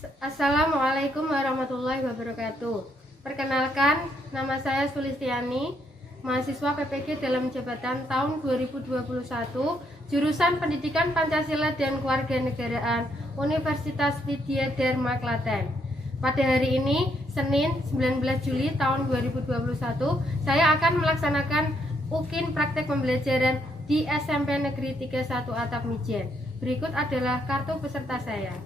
Assalamualaikum warahmatullahi wabarakatuh. Perkenalkan, nama saya Sulistiani, mahasiswa PPG dalam jabatan tahun 2021, jurusan Pendidikan Pancasila dan Kewarganegaraan, Universitas Widya Dharma Klaten. Pada hari ini, Senin 19 Juli tahun 2021, saya akan melaksanakan UKIN praktek pembelajaran di SMP Negeri 31 Atap Mijen. Berikut adalah kartu peserta saya.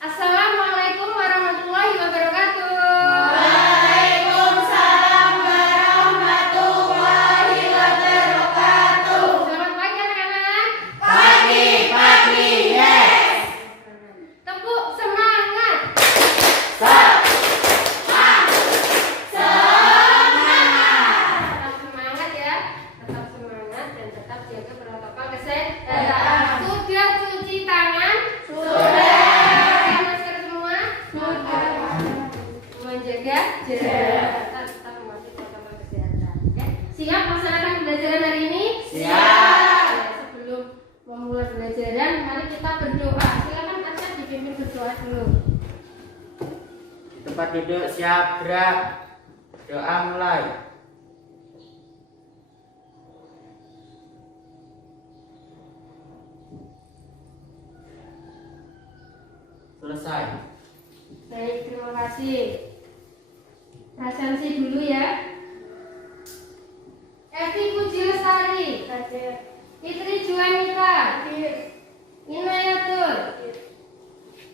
Assalamualaikum warahmatullahi wabarakatuh. Waalaikumsalam warahmatullahi wabarakatuh. Selamat pagi anak-anak. Pagi, yes. Tepuk semangat. Semangat. Tetap semangat ya. Tetap semangat dan tetap jaga protokol kesehatan. Sudah cuci tangan? Sudah. Pakai masker semua? Sudah. Menjaga jarak. Tetap mematuhi protokol kesehatan. Oke. Siap melaksanakan pembelajaran hari ini? Siap. Sebelum memulai pembelajaran, mari kita berdoa. Silakan Arsyad dipimpin berdoa dulu. Di tempat duduk siap gerak. Doa mulai. Selesai. Baik, terima kasih. Presensi dulu ya. Evi Puji Lestari, Fitri Juanita, Inayatul,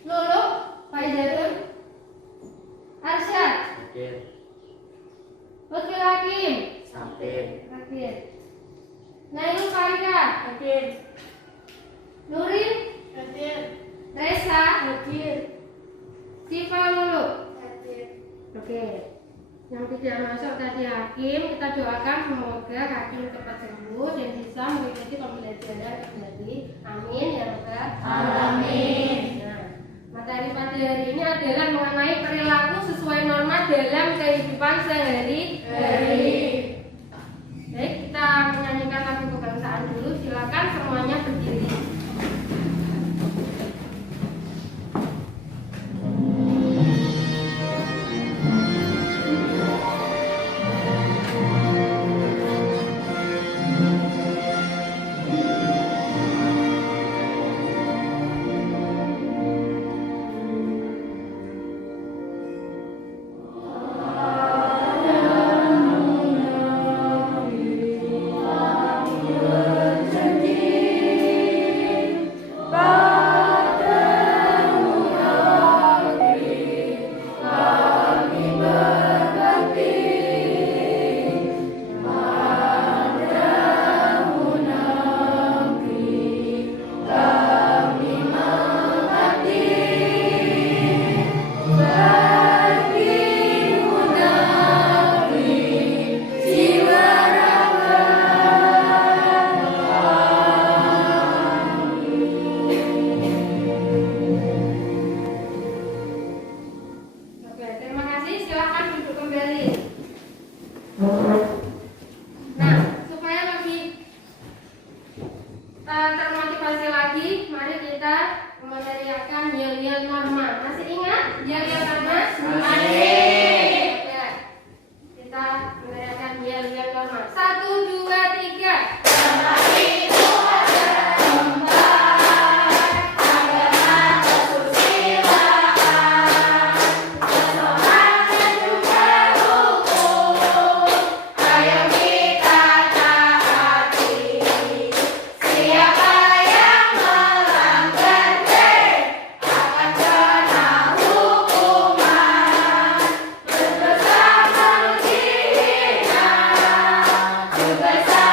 Lulu, Faizatul, Arsyad, Oke. Lutfi Hakim, Sampai. Nailul Farika, Nurin, Resa, Siva Lulu. Oke. Yang tidak masuk tadi Hakim, kita doakan semoga Hakim cepat sembuh dan bisa mengikuti pembelajaran kembali. Amin ya Rabbal Amin. Nah, materi pada hari ini adalah mengenai perilaku sesuai norma dalam kehidupan sehari-hari. Baik, kita menyanyikan lagu kebangsaan dulu. Silakan semuanya berdiri. Oke, terima kasih. Silakan duduk kembali. Nah, supaya lebih termotivasi lagi, mari kita meneriakkan yel-yel norma. Masih ingat yel-yel norma? Masih. Oke. Kita meneriakkan yel-yel norma. 1, 2, 3. Siapa yang melanggar akan kena hukuman. Berdosa menghina, berdosa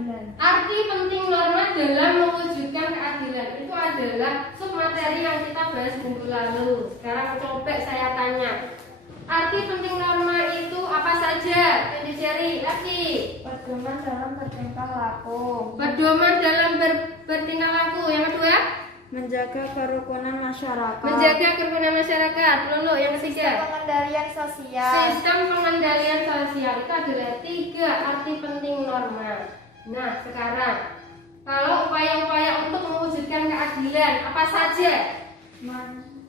keadilan. Arti penting norma dalam mewujudkan keadilan itu adalah submateri yang kita bahas minggu lalu. Sekarang coba saya tanya, arti penting norma itu apa saja? Cherry, lagi. Pedoman dalam bertingkah laku. Pedoman dalam bertingkah laku. Yang kedua, Menjaga kerukunan masyarakat. menjaga kerukunan masyarakat. Lalu yang ketiga, Pengendalian sosial. sistem pengendalian sosial. Itu adalah 3 arti penting norma. Nah, sekarang kalau upaya-upaya untuk mewujudkan keadilan apa saja?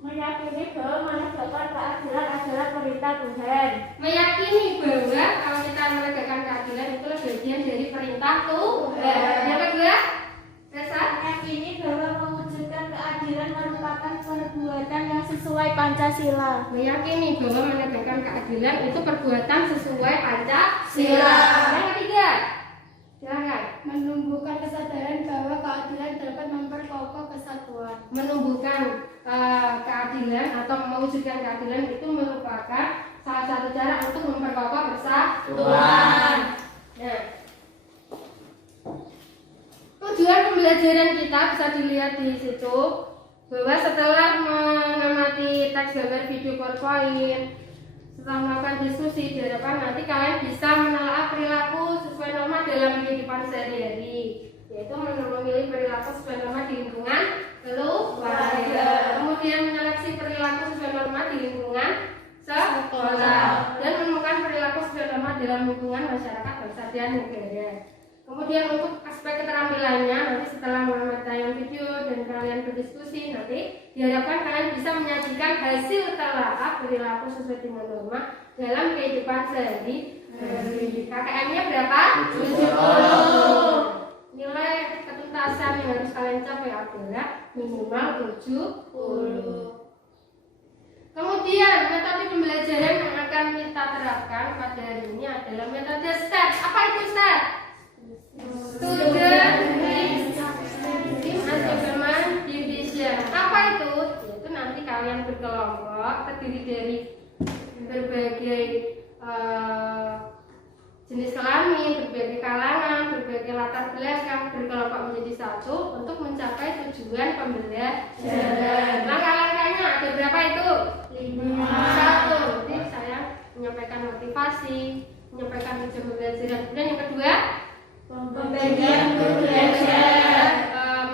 Meyakini bahwa menegakkan keadilan adalah perintah Tuhan. Meyakini bahwa kalau kita menegakkan keadilan itu bagian dari perintah Tuhan. Yang kedua, Resa? Meyakini bahwa mewujudkan keadilan merupakan perbuatan yang sesuai Pancasila. Meyakini bahwa menegakkan keadilan itu perbuatan sesuai Pancasila. Yang ketiga, silakan. Menumbuhkan kesadaran bahwa keadilan dapat memperkokoh kesatuan. Menumbuhkan keadilan atau mewujudkan keadilan itu merupakan salah satu cara untuk memperkokoh persatuan. Nah, tujuan pembelajaran kita bisa dilihat di situ bahwa setelah mengamati teks gambar video PowerPoint, setelah melakukan diskusi, diharapkan nanti kalian bisa menelaah perilaku sesuai norma dalam kehidupan sehari-hari, yaitu memilih perilaku sesuai norma di lingkungan keluarga, kemudian menyeleksi perilaku sesuai norma di lingkungan sekolah, dan menemukan perilaku sesuai norma dalam lingkungan masyarakat, bangsa dan negara. Kemudian untuk aspek keterampilannya, nanti setelah mengamati tayangan video dan kalian berdiskusi, nanti diharapkan kalian bisa menyajikan hasil telaah perilaku sesuai dengan norma dalam kehidupan sehari-hari. KKM-nya berapa? 70. Nilai ketuntasan yang harus kalian capai adalah minimal 70. Kemudian metode pembelajaran yang akan kita terapkan pada hari ini adalah metode STEP. Apa itu STEP? Student Achievement Division. Apa itu? Yaitu nanti kalian berkelompok terdiri dari berbagai jenis kelamin, berbagai kalangan, berbagai latar belakang, berkelompok menjadi satu untuk mencapai tujuan pembelajaran. Langkah-langkahnya ada berapa itu? 5. Satu, nanti saya menyampaikan motivasi, menyampaikan tujuan pembelajaran. Kemudian yang kedua, Pembagian grup belajar.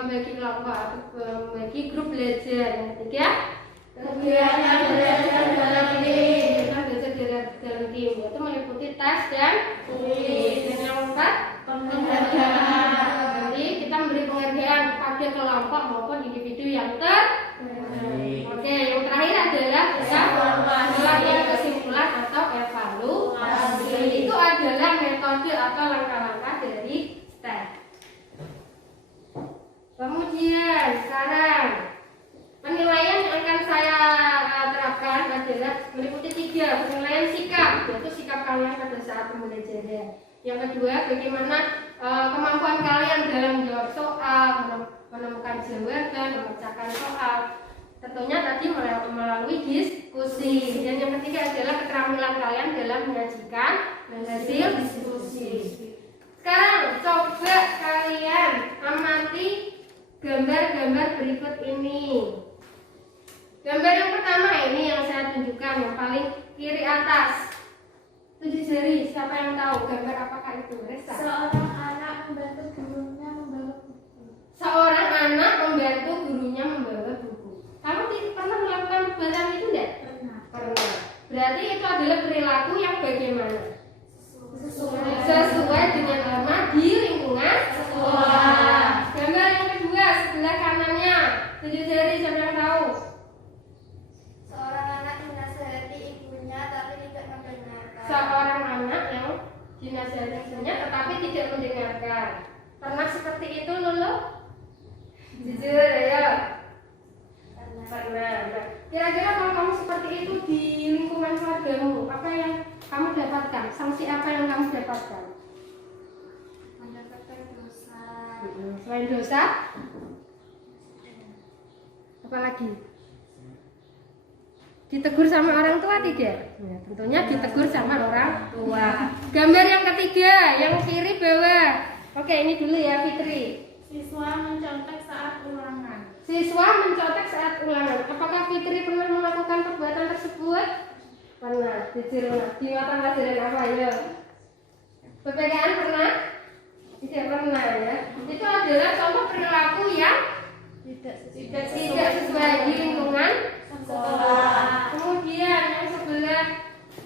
membagi kelompok atau membagi grup belajar. Yang ketiga, Kegiatan belajar dalam tim. kita belajar dalam tim, yaitu meliputi tes dan kuis. Dan yang keempat, Penghargaan. jadi kita memberi penghargaan kepada kelompok maupun individu yang terbaik. Oke, yang terakhir adalah melakukan kesimpulan atau evaluasi. Itu adalah metode atau langkah-langkah dari STEP. Kemudian sekarang penilaian yang akan saya terapkan adalah meliputi 3. Penilaian sikap, yaitu sikap kalian pada saat pembelajaran. Yang kedua, bagaimana kemampuan kalian dalam menjawab soal, menemukan jawaban, memecahkan soal. Tentunya tadi melalui diskusi. Dan yang ketiga adalah keterampilan kalian dalam menyajikan hasil diskusi. Sekarang coba kalian amati gambar-gambar berikut ini. Gambar yang pertama ini yang saya tunjukkan, yang paling kiri atas. 7 jari, siapa yang tahu gambar apakah itu? Resa. Seorang anak membantu gurunya membawa buku. Seorang anak membantu gurunya membawa buku. Kamu pernah melakukan perbuatan itu enggak? Pernah. Berarti itu adalah perilaku yang bagaimana? Sesuai dengan norma di lingkungan sekolah. Gambar yang kedua sebelah kanannya, 7 jari, siapa yang tahu? Seorang anak dinasihati ibunya tapi tidak mendengarkan. Seorang anak yang dinasihati ibunya tetapi tidak mendengarkan. Pernah seperti itu Lulu? Jujur ya. Pernah. Nah, kira-kira kalau kamu seperti itu di lingkungan keluargamu, apa yang kamu dapatkan? Sanksi apa yang kamu dapatkan? Mendapatkan dosa. Selain dosa, apa lagi? Ditegur sama orang tua tidak? Ya, tentunya ditegur sama orang tua. Gambar yang ketiga, yang kiri bawah. Oke, ini dulu ya Fitri. Siswa mencontek saat ulangan. Siswa mencontek saat ulangan. Apakah Fitri pernah melakukan perbuatan tersebut? Pernah. Jujur di mata pelajaran apa ya? PPKN pernah? Tidak pernah ya. Itu adalah contoh perilaku yang tidak sesuai di lingkungan Sekolah. Kemudian yang sebelah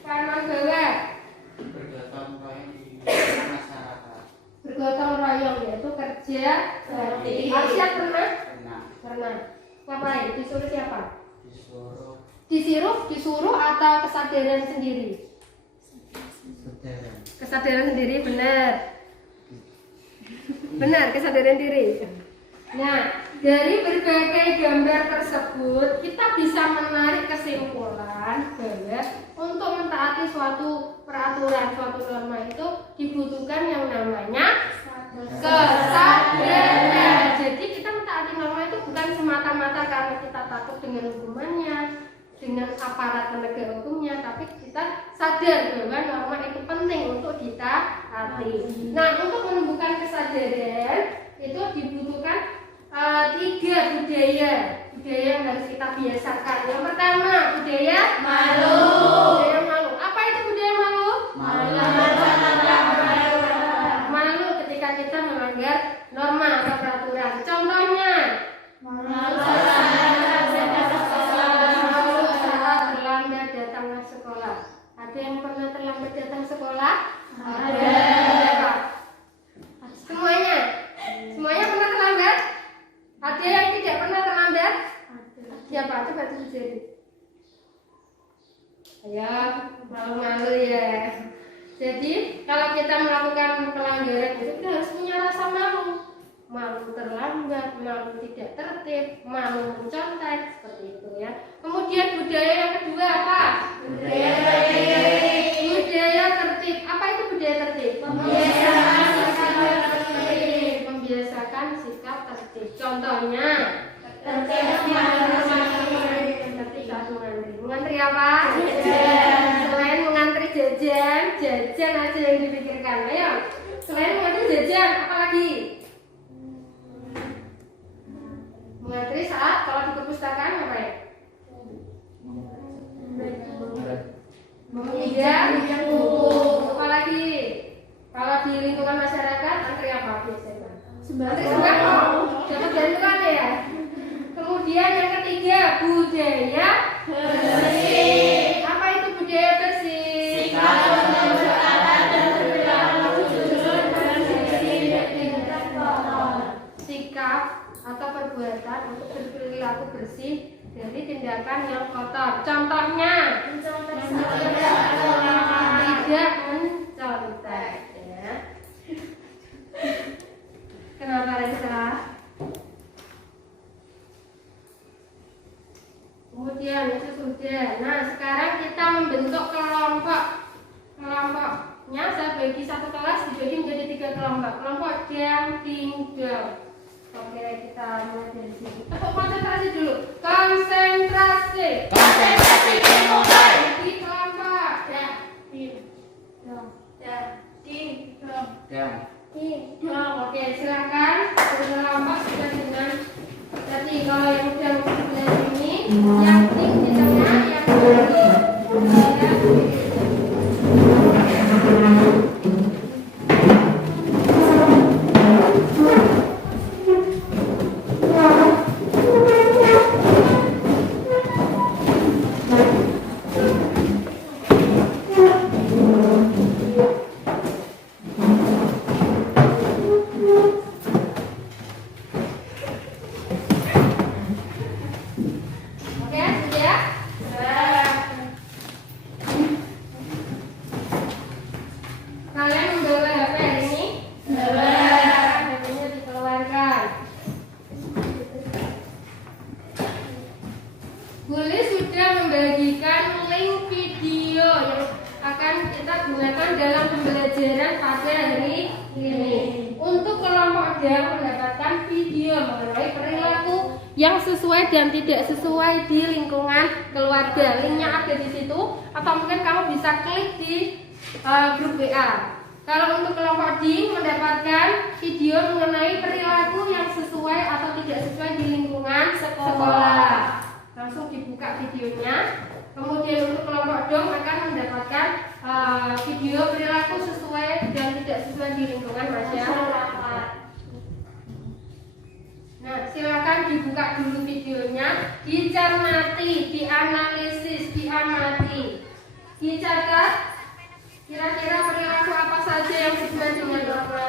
kanan bawah, bergotong royong di masyarakat. bergotong royong yaitu kerja bakti. Arsyad pernah? Pernah. Ngapain? Disuruh siapa? Disuruh atau kesadaran sendiri? Kesadaran sendiri, benar. Benar, kesadaran diri. Nah, dari berbagai gambar tersebut kita bisa menarik kesimpulan bahwa untuk mentaati suatu peraturan, suatu norma itu dibutuhkan yang namanya kesadaran. Jadi kita mentaati norma itu bukan semata-mata karena kita takut dengan hukumannya, dengan aparat penegak hukumnya, tapi kita sadar bahwa norma itu penting untuk ditaati. Nah, untuk menumbuhkan kesadaran itu dibutuhkan 3 budaya yang harus kita biasakan. Yang pertama, budaya malu. Budaya malu. Apa itu budaya malu? Malu ketika kita melanggar norma atau peraturan. Contohnya, malu saat terlambat datang ke sekolah. Ada yang pernah terlambat datang sekolah? Ada. Semuanya pernah terlambat? Ada yang tidak pernah terlambat? Siapa? Coba tulis jari. Ayo, malu-malu ya. Jadi kalau kita melakukan pelanggaran itu kita harus punya rasa malu. Malu terlambat, malu tidak tertib, malu mencontek, seperti itu ya. Kemudian budaya yang kedua apa? Budaya tertib. Budaya tertib. Apa itu budaya tertib? Membiasakan sikap tertib. Contohnya, tertib saat mengantri. Mengantri apa? Selain mengantri jajan aja yang dipikirkan. Ayo, selain mengantri jajan, apa lagi? Mengantri saat kalau di perpustakaan apa ya? Meminjam buku. Apa lagi? Kalau di lingkungan masyarakat, antri apa biasanya? Antri sembako. Dapat bantuan ya. Kemudian yang ketiga, budaya bersih. Apa itu budaya bersih? Sikap atau perbuatan untuk berperilaku bersih dari tindakan yang kotor. Contohnya, tidak mencontek. Ya. Kenapa Reza? Kemudian itu sudah. Nah, sekarang kita membentuk kelompoknya saya bagi satu kelas dibagi menjadi 3 kelompok. Kelompok jam tinggal. Oke, kita mulai dari sini. Tepuk konsentrasi dulu. Konsentrasi dimulai. Di kelompok Oke, silakan. Kelompok sudah dengan tadi kalau yang udah sebelah sini, yang di tengah, yang yang sesuai dan tidak sesuai di lingkungan keluarga. Linknya ada di situ, atau mungkin kamu bisa klik di grup WA. Kalau untuk kelompok D mendapatkan video mengenai perilaku yang sesuai atau tidak sesuai di lingkungan sekolah. Langsung dibuka videonya. Kemudian untuk kelompok dom akan mendapatkan video perilaku sesuai dan tidak sesuai di lingkungan masyarakat. Nah, silakan dibuka dulu videonya, dicermati, dianalisis, diamati, dicatat. Kira-kira perilaku apa saja yang sesuai dengan norma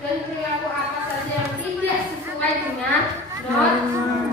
dan perilaku apa saja yang tidak sesuai dengan norma.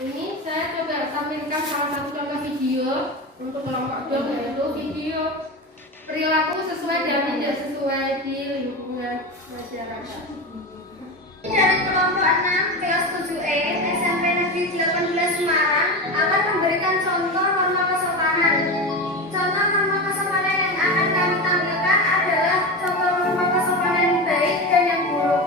Ini saya coba tampilkan salah satu contoh video untuk kelompok dom, yaitu video perilaku sesuai dan tidak sesuai di lingkungan masyarakat. Dari kelompok 6 kelas 7E SMP Negeri 18 Semarang akan memberikan contoh norma kesopanan. Contoh norma kesopanan yang akan kami tampilkan adalah contoh norma kesopanan yang baik dan yang buruk.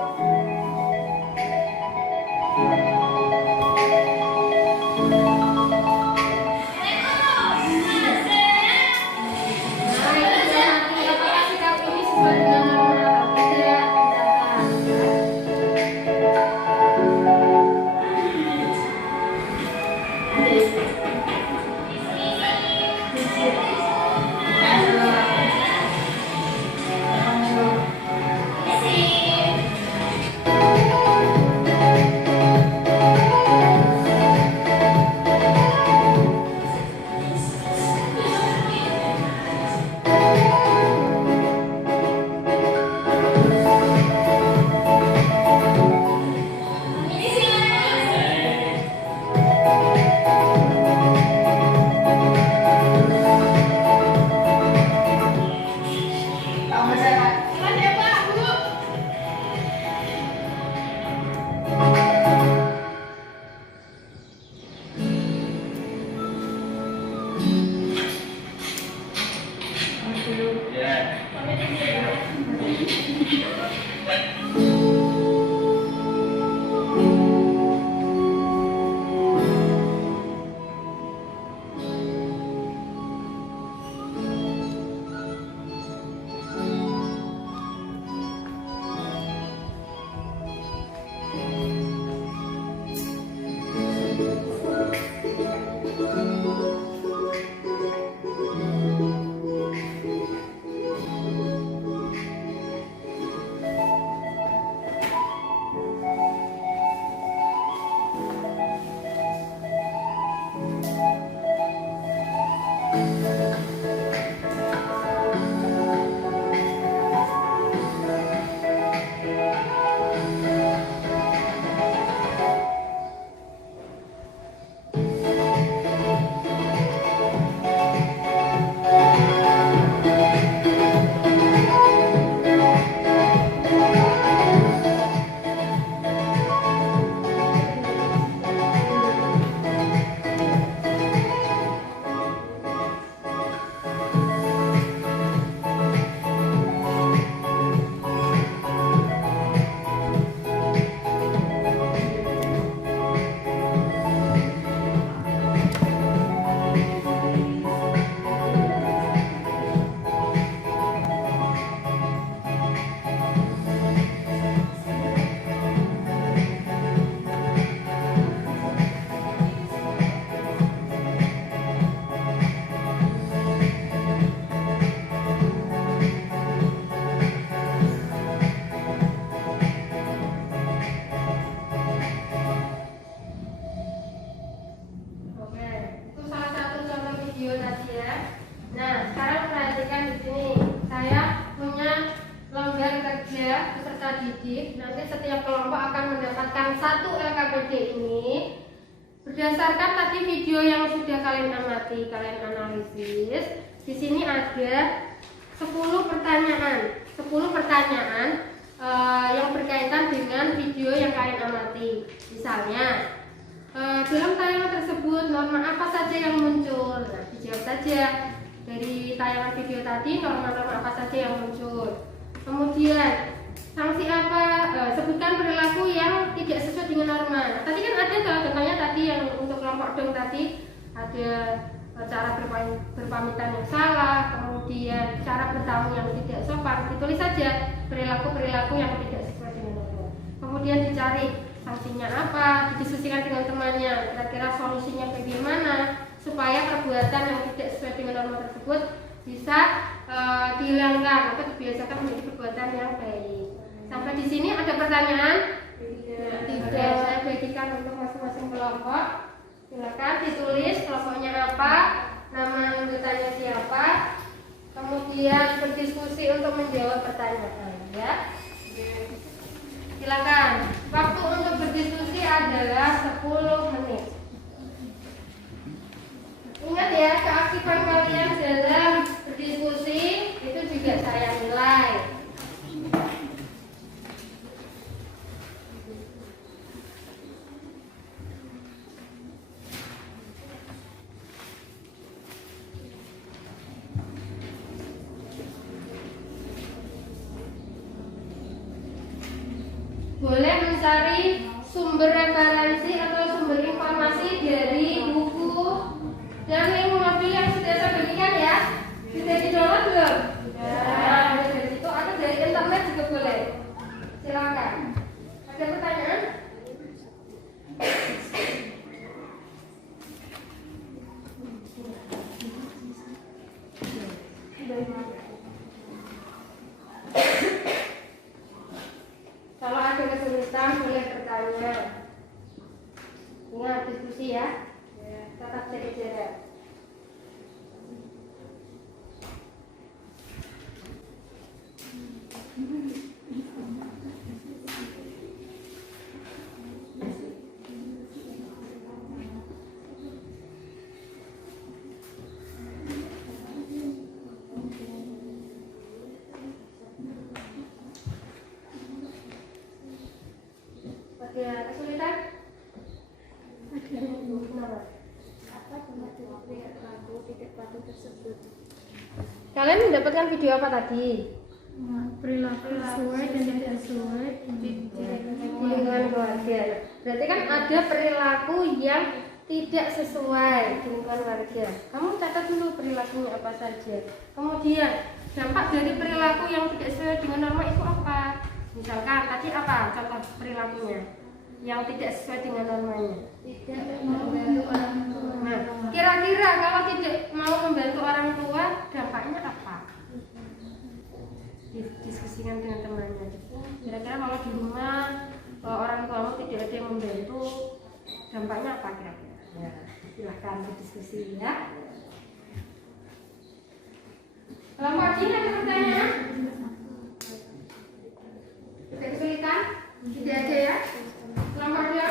Berdasarkan tadi video yang sudah kalian amati, kalian analisis, di sini ada 10 pertanyaan. 10 pertanyaan yang berkaitan dengan video yang kalian amati. Misalnya, dalam tayangan tersebut norma apa saja yang muncul? Nah, dijawab saja. Dari tayangan video tadi norma-norma apa saja yang muncul. Kemudian sanksi apa? Sebutkan perilaku yang tidak sesuai dengan norma. Nah, tadi kan ada contohnya tadi yang untuk kelompok dong tadi ada cara berpamitan yang salah, kemudian cara bertamu yang tidak sopan. Ditulis saja perilaku-perilaku yang tidak sesuai dengan norma. Kemudian dicari sanksinya apa, didiskusikan dengan temannya, kira-kira solusinya bagaimana supaya perbuatan yang tidak sesuai dengan norma tersebut bisa dihilangkan atau dibiasakan menjadi perbuatan yang baik. Sampai di sini ada pertanyaan? Tidak. Saya bagikan untuk masing-masing kelompok. Silakan ditulis kelompoknya apa, nama anggotanya siapa, kemudian berdiskusi untuk menjawab pertanyaan. Ya. Silakan. Waktu untuk berdiskusi adalah 10 menit. Ingat ya, keaktifan kalian dalam berdiskusi itu juga saya nilai. Boleh mencari sumber referensi atau sumber informasi dari buku dan link mobil yang sudah saya bagikan ya. Sudah di-download belum? Sudah. Dari situ atau dari internet juga boleh. Silakan. Ada pertanyaan? Kalau ada kesulitan boleh bertanya. Ingat diskusi ya. Tetap jaga jarak. Ada kesulitan? Kenapa? Kalian mendapatkan video apa tadi? Perilaku sesuai dan tidak sesuai Di lingkungan keluarga. Berarti kan ada perilaku yang tidak sesuai di lingkungan keluarga. Kamu catat dulu perilakunya apa saja. Kemudian dampak dari perilaku yang tidak sesuai dengan norma itu apa? Misalkan tadi apa contoh perilakunya yang tidak sesuai dengan normanya? tidak membantu orang tua. Nah, kira-kira kalau tidak mau membantu orang tua, dampaknya apa? Diskusikan dengan temannya. Kira-kira kalau di rumah orang tuamu tidak ada yang membantu, dampaknya apa kira-kira? Ya, silahkan berdiskusi ya. Kelompok ini ada pertanyaan? Ada kesulitan? Tidak ada ya? Kelompok dia?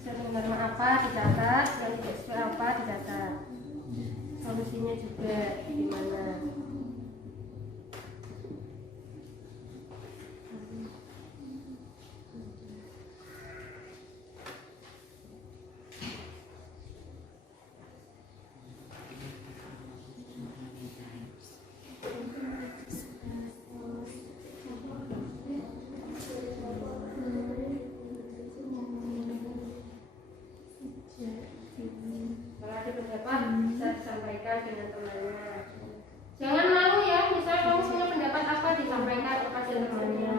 Sering norma apa dicatat, yang tidak sesuai apa dicatat. Solusinya juga gimana? Kalau ada pendapat bisa disampaikan dengan temannya. Jangan malu ya, misalnya kamu punya pendapat apa disampaikan kepada temannya.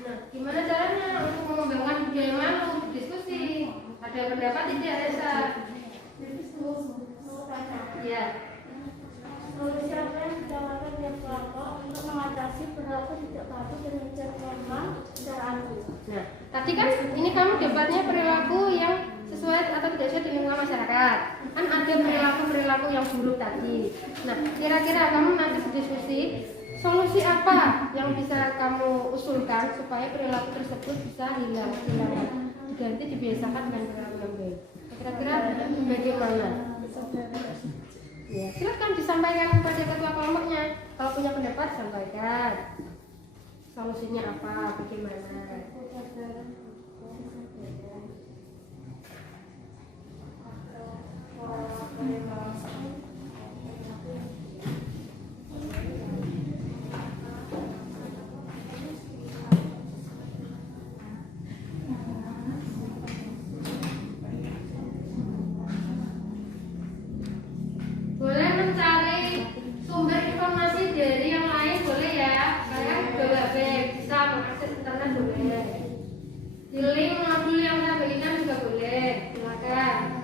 Nah, gimana caranya untuk mengembangkan budaya malu? Diskusi. Ada pendapat tidak, Reza? Ya. Solusi apa yang ditawarkan tiap kelompok untuk mengatasi perilaku tidak patuh dan mengejar norma secara adil? Nah, tadi kan ini kamu debatnya perilaku yang sesuai atau tidak sesuai di lingkungan masyarakat. Kan ada perilaku-perilaku yang buruk tadi. Nah, kira-kira kamu nanti berdiskusi solusi apa yang bisa kamu usulkan supaya perilaku tersebut bisa hilang, diganti dibiasakan dengan perilaku yang baik. Kira-kira bagaimana? Ya, silakan disampaikan kepada ketua kelompoknya. Kalau punya pendapat sampaikan. Solusinya apa? Bagaimana? Boleh mencari sumber informasi dari yang lain, boleh ya. Kayak bawa web, bisa mengakses internet boleh. Di link modul yang saya berikan juga boleh. Silakan.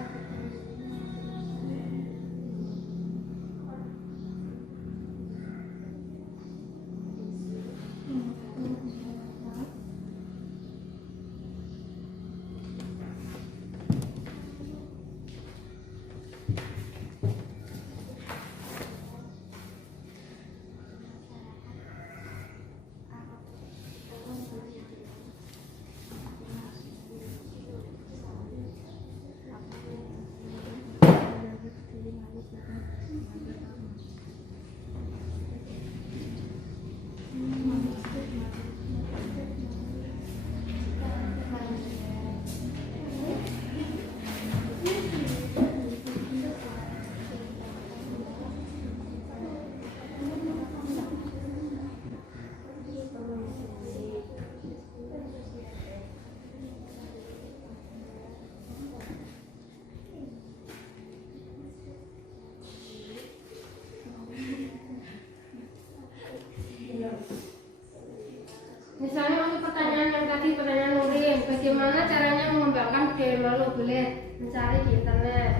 Misalnya untuk pertanyaan yang tadi, pertanyaan Nurin, bagaimana caranya mengembangkan budaya malu? Boleh mencari di internet.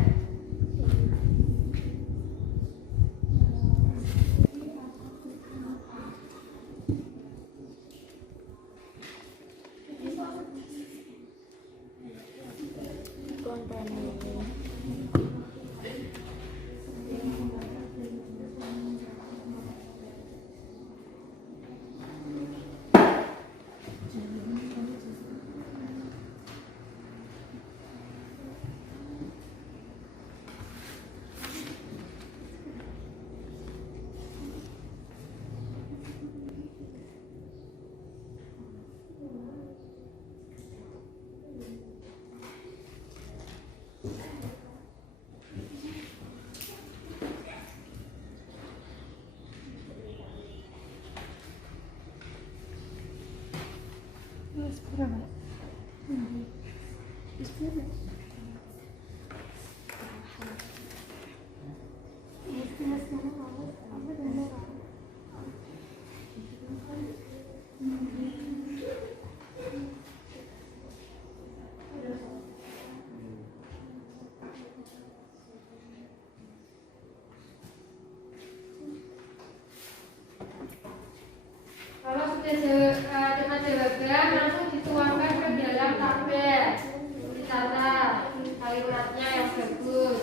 tema jawaban langsung dituangkan ke dalam tabel. Dicatat kalimatnya yang bagus.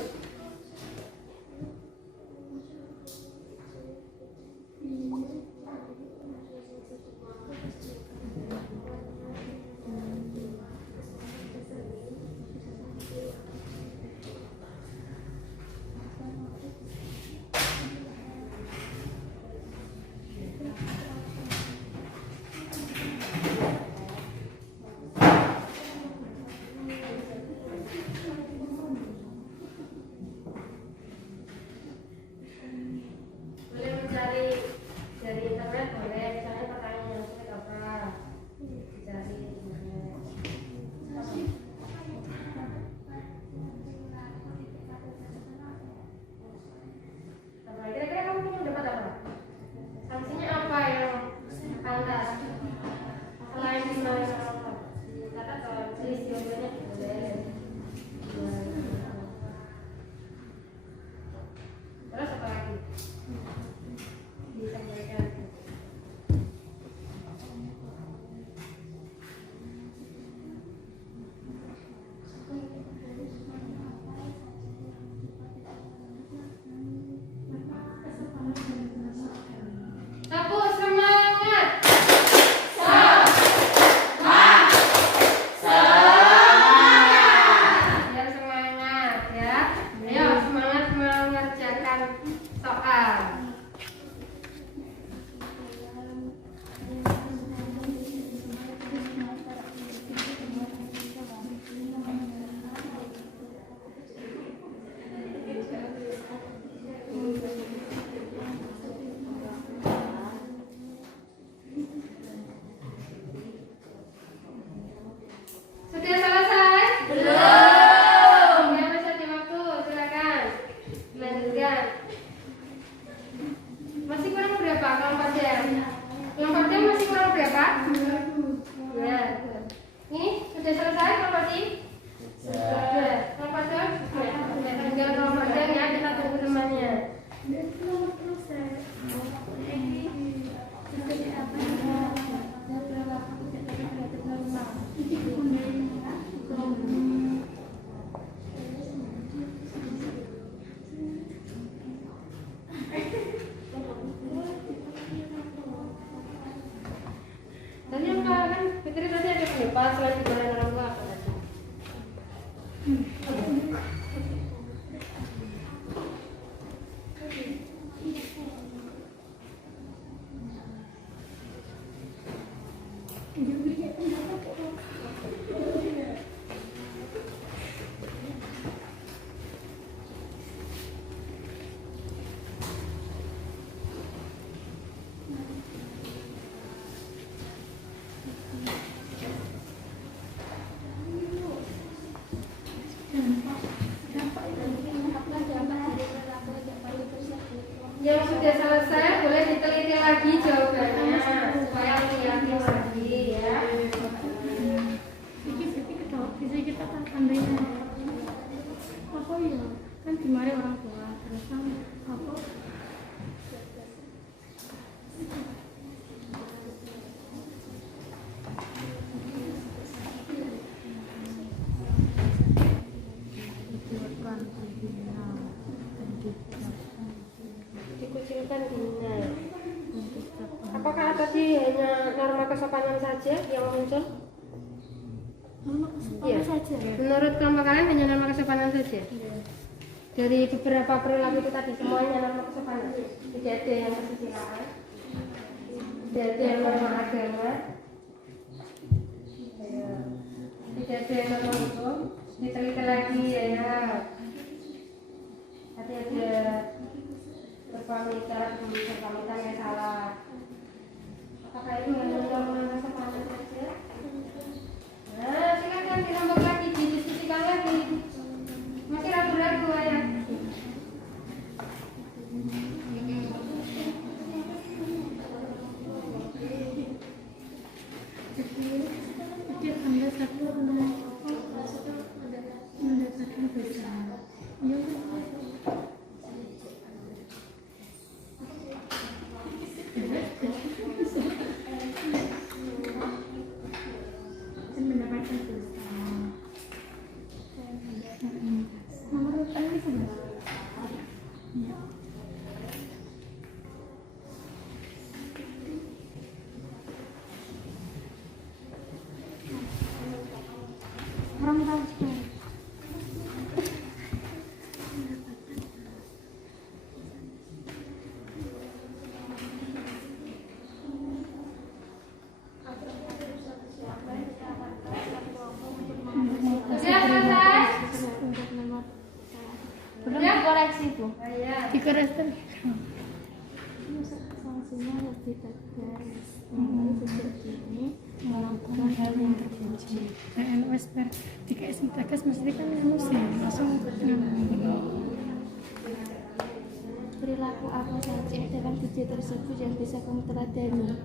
Boleh mencari dari internet, boleh misalnya pertanyaan yang sulit apa, dicari di internet. Apa kira-kira kamu ingin dapat apa? Sanksinya apa yang pantas? Selain dimarahin orang tua, dicatat kalau tulis jawabannya boleh. Terus apa lagi? Disampaikan. Aku semangat. Biar semangat ya. Ayo semangat mengerjakan soal. Sudah selesai? Belum. Ya, masih ada waktu, silakan dilanjutkan. Masih kurang berapa kelompok jam? Kelompok jam masih kurang berapa? Ya. Ini sudah selesai kelompok jam? Sudah. Kelompok jam? Ya, tinggal kelompok jam ya, kita tunggu temannya. Tadi yang kan Fitri tadi ada pendapat selain dimarahin orang tua apa tadi? Yang sudah selesai boleh diteliti lagi jawabannya supaya lebih yakin lagi ya. Bisa kita tandain apa ya? Kan dimarahin orang tua terus kan apa? Dikucilkan gimana? Apakah tadi hanya norma kesopanan saja yang muncul? Iya. Saja. Menurut kelompok kalian hanya norma kesopanan saja? Dari beberapa perilaku itu tadi semuanya norma kesopanan. Tidak ada yang kesusilaan, tidak ada yang norma agama, tidak ada yang norma hukum. Diteliti lagi ya. Tadi ada berpamitan yang salah. Apakah itu hanya norma kesopanan saja? Nah, silakan ditambah lagi, didiskusikan lagi. Masih ragu-ragu ya? Dia tanda satu mendapatkan besar. Ya. Orang tahu. Belum dikoreksi Bu. Dikoreksi. Sanksinya lebih tegas. Sejak dini melakukan hal yang terpuji. Wes bar dikasih tegas mesti kan emosi langsung Perilaku apa saja dalam video tersebut yang bisa kamu teladani?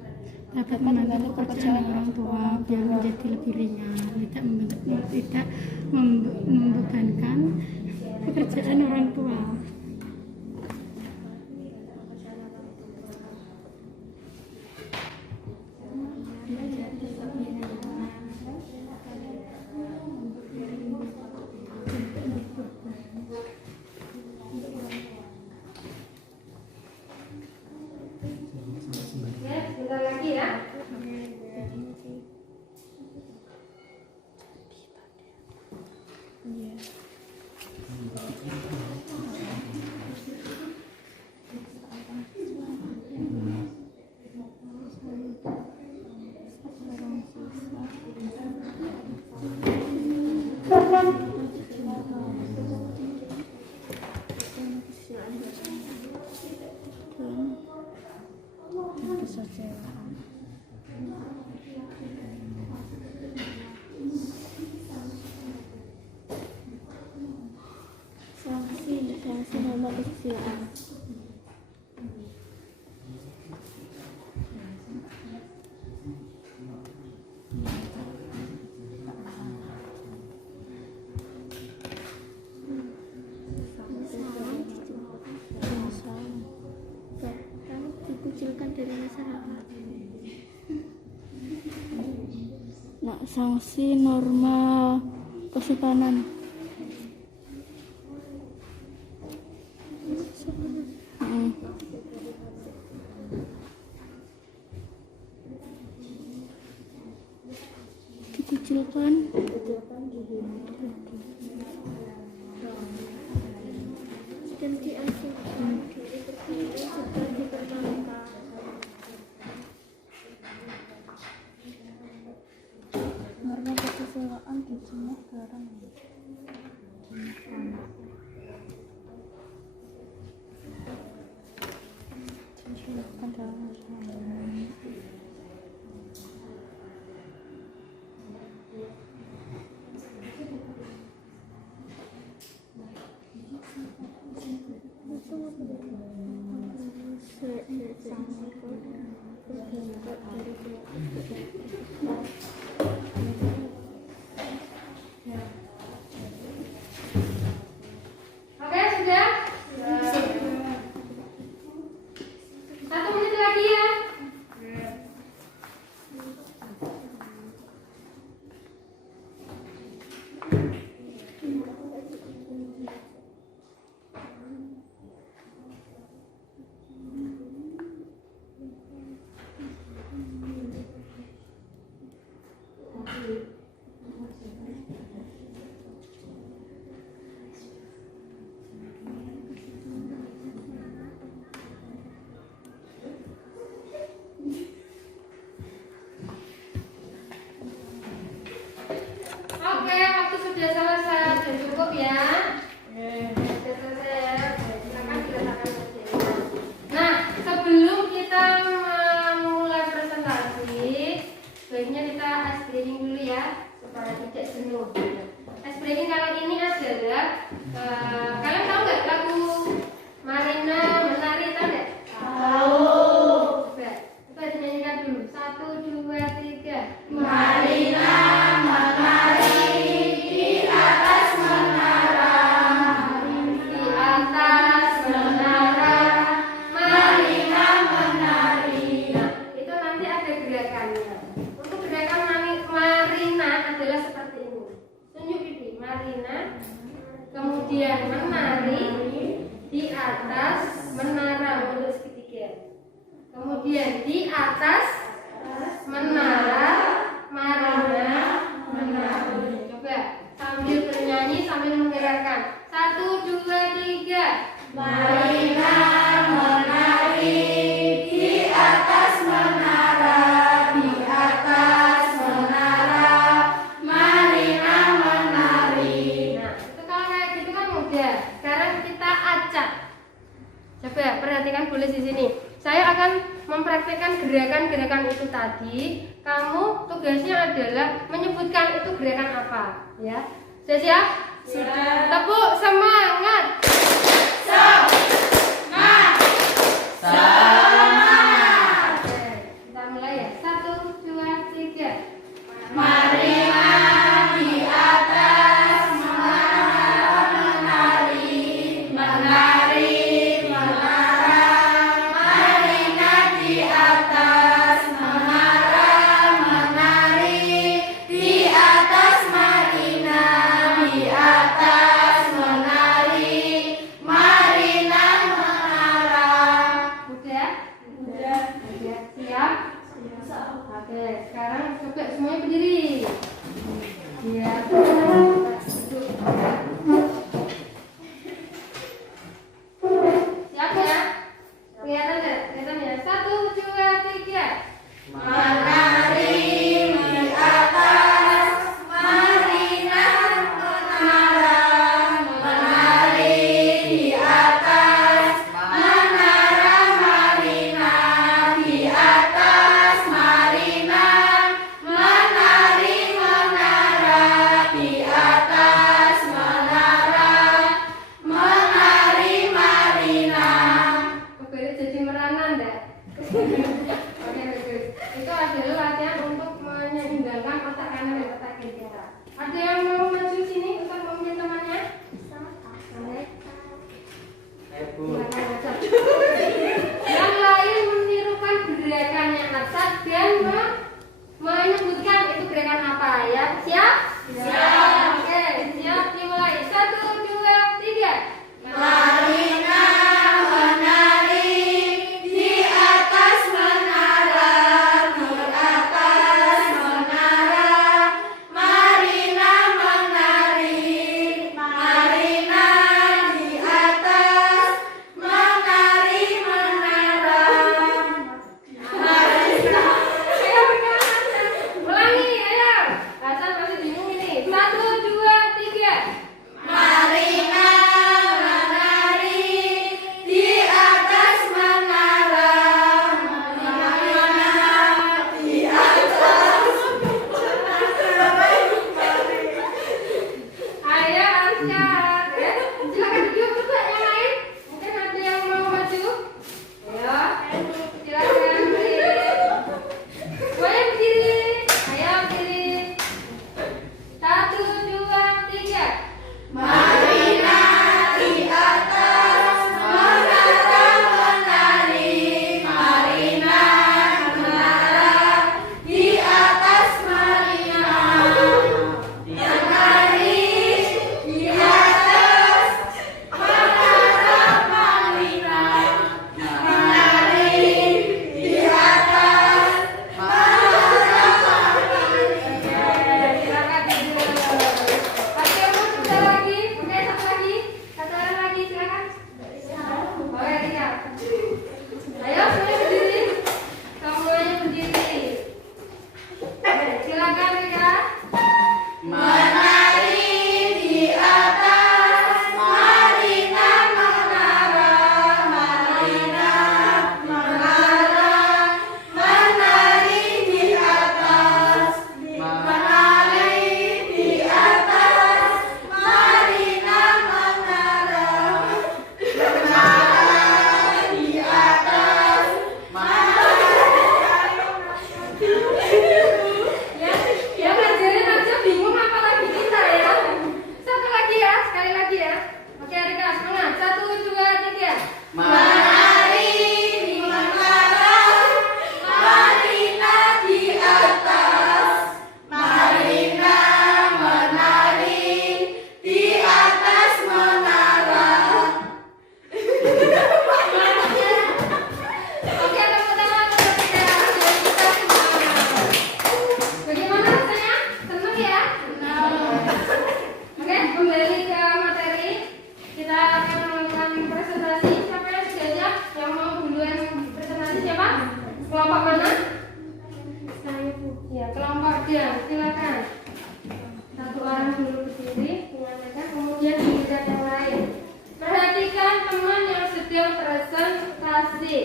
dapat membantu pekerjaan orang tua biar menjadi lebih ringan, tidak membebankan pekerjaan orang tua. Sebentar lagi ya. Sanksi norma kesusilaan. Bahkan dikucilkan dari masyarakat. Nah, sanksi norma kesopanan. Dikucilkan dan diancamkan dari berkumpul serta dipermalukan. Norma kesusilaan dijemah barang. Dijelaskan dalam masalah. Oke, sudah? 1 menit lagi ya. kemudian menari di atas menara untuk segitiga. Kemudian di atas menara Marina menari. Coba sambil bernyanyi sambil menggerakkan. 1, 2, 3. Marina menari di atas menara, di atas menara, Marina menari. Nah, itu kalau kayak gitu kan mudah. Sekarang kita acak. Coba perhatikan tulis di sini. Saya akan mempraktikkan gerakan-gerakan itu tadi. Kamu tugasnya adalah menyebutkan itu gerakan apa, ya. Sudah siap? Sudah. Tepuk semangat. Oke, kita mulai ya. 1, 2, 3. Marina di atas menara menari, menari, menara. Marina di atas menara menari, di atas Marina, di atas Kelompok mana? Saya Bu. Ya, kelompok D. Silakan. Satu orang dulu berdiri, menyampaikan, kemudian giliran yang lain. Perhatikan teman yang sedang presentasi.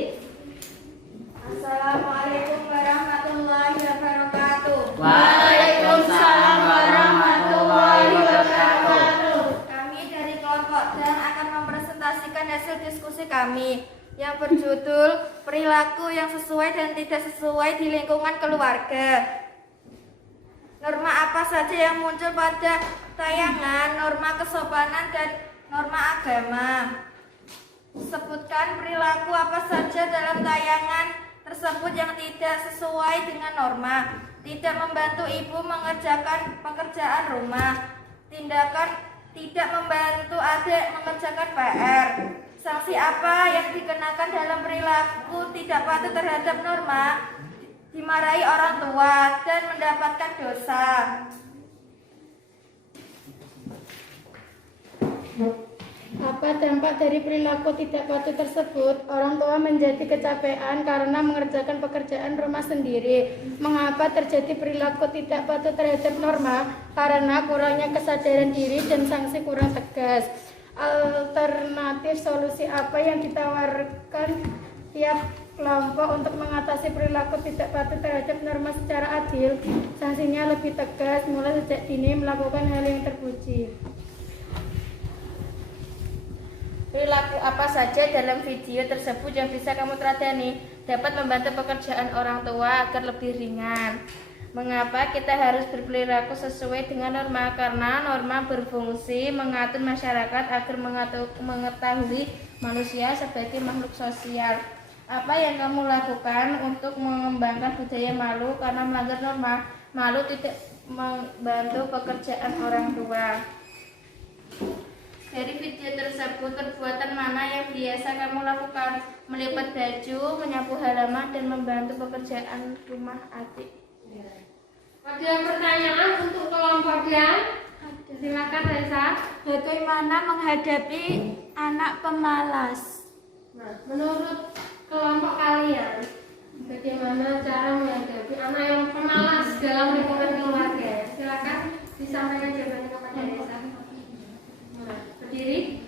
Assalamualaikum warahmatullahi wabarakatuh. Waalaikumsalam warahmatullahi wabarakatuh. Kami dari kelompok dan akan mempresentasikan hasil diskusi kami yang berjudul perilaku yang sesuai dan tidak sesuai di lingkungan keluarga. Norma apa saja yang muncul pada tayangan, norma kesopanan dan norma agama. Sebutkan perilaku apa saja dalam tayangan tersebut yang tidak sesuai dengan norma. Tidak membantu ibu mengerjakan pekerjaan rumah. Tindakan tidak membantu adik mengerjakan PR. Sanksi apa yang dikenakan dalam perilaku tidak patuh terhadap norma? Dimarahi orang tua dan mendapatkan dosa. Apa dampak dari perilaku tidak patuh tersebut? Orang tua menjadi kecapean karena mengerjakan pekerjaan rumah sendiri. Mengapa terjadi perilaku tidak patuh terhadap norma? Karena kurangnya kesadaran diri dan sanksi kurang tegas. Alternatif solusi apa yang ditawarkan tiap kelompok untuk mengatasi perilaku tidak patuh terhadap norma secara adil? Sanksinya lebih tegas, mulai sejak dini melakukan hal yang terpuji. Perilaku apa saja dalam video tersebut yang bisa kamu teladani dapat membantu pekerjaan orang tua agar lebih ringan. Mengapa kita harus berperilaku sesuai dengan norma? Karena norma berfungsi mengatur masyarakat agar mengetahui manusia sebagai makhluk sosial. Apa yang kamu lakukan untuk mengembangkan budaya malu karena melanggar norma? Malu tidak membantu pekerjaan orang tua. Dari video tersebut, perbuatan mana yang biasa kamu lakukan? Melipat baju, menyapu halaman, dan membantu pekerjaan rumah adik. Ada pertanyaan untuk kelompok yang? Silakan Reza. Bagaimana menghadapi anak pemalas? Nah, menurut kelompok kalian, bagaimana cara menghadapi anak yang pemalas dalam lingkungan keluarga? Silakan disampaikan jawabannya kepada Reza. Nah, berdiri.